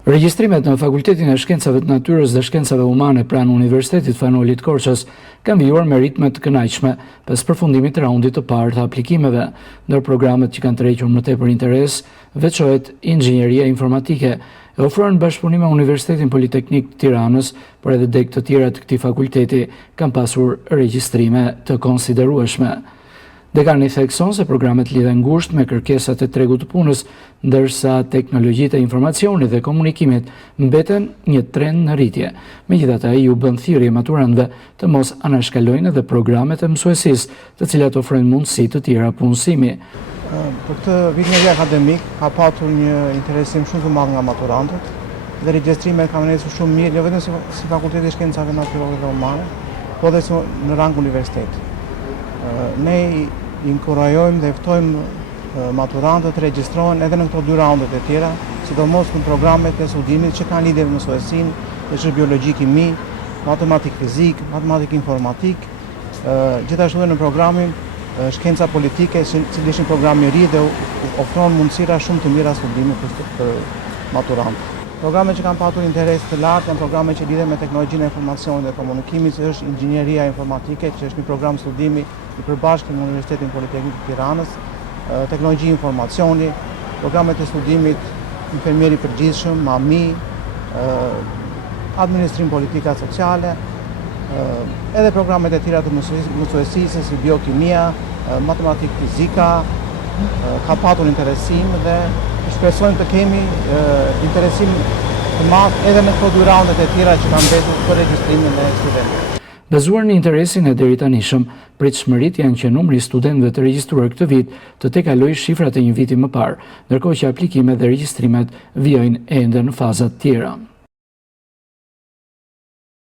Regjistrimet në Fakultetin e Shkencave të Natyrës dhe Shkencave Humane pranë Universitetit Fanolit Korçës kanë vijuar me ritme të kënaqshme pas përfundimit të raundit të parë të aplikimeve. Ndër programet që kanë tërhequr më tepër interes veçohet inxhinieria informatike, e ofron bashkëpunim me Universitetin Politeknik të Tiranës, por edhe degë të tjera të këtij fakulteti kanë pasur regjistrime të konsiderueshme. Dekani thekson se programet lidhen ngushtë me kërkesat e tregut të punës, ndërsa teknologjitë e informacionit dhe komunikimit mbeten një trend në rritje. Megjithatë, ai u bën thirrje maturantëve të mos anashkalojnë edhe programet e mësuesisë, të cilat ofrojnë mundësi të tjera punësimi. Për këtë vit një akademik ka patur një interesim shumë të madh nga maturantët dhe regjistrimet kanë nisur shumë mirë, jo vetëm si Fakulteti i Shkencave Natyrore dhe Humane, por edhe në rang universitet. Ne inkurajojmë dhe ftojmë maturantët të regjistrohen edhe në këto dy raundet e tjera, sidomos në programet e studimit që kanë lidhje me mësuesinë, është biologji, kimi, matematik fizik, matematik informatik, gjithashtu edhe në programin shkenca politike, cili është një program i ri dhe ofron mundësira shumë të mira studimi për maturantë. Programet që kanë patur interes të lartë janë programet që lidhen me teknologjinë e informacionit dhe komunikimit, që është inxhinieria informatike, që është një program studimi i përbashkët me Universitetin Politeknik të Tiranës, teknologji informacioni, programet e studimit infermieri përgjithshëm, mami, administrim politika sociale, edhe programet e tjera të mësuesisë si biokimia, matematik fizika, ka patur interesim dhe shpresojmë të kemi interesim të madh edhe në këto dy raundet e tjera që kanë mbetur për regjistrimin e studentëve. Bazuar në interesin e deritanishëm, pritshmëritë janë që numri i studentëve të regjistruar këtë vit të tekalojë shifrat e një viti më parë, ndërkohë që aplikimet dhe regjistrimet vijojnë ende në faza të tjera.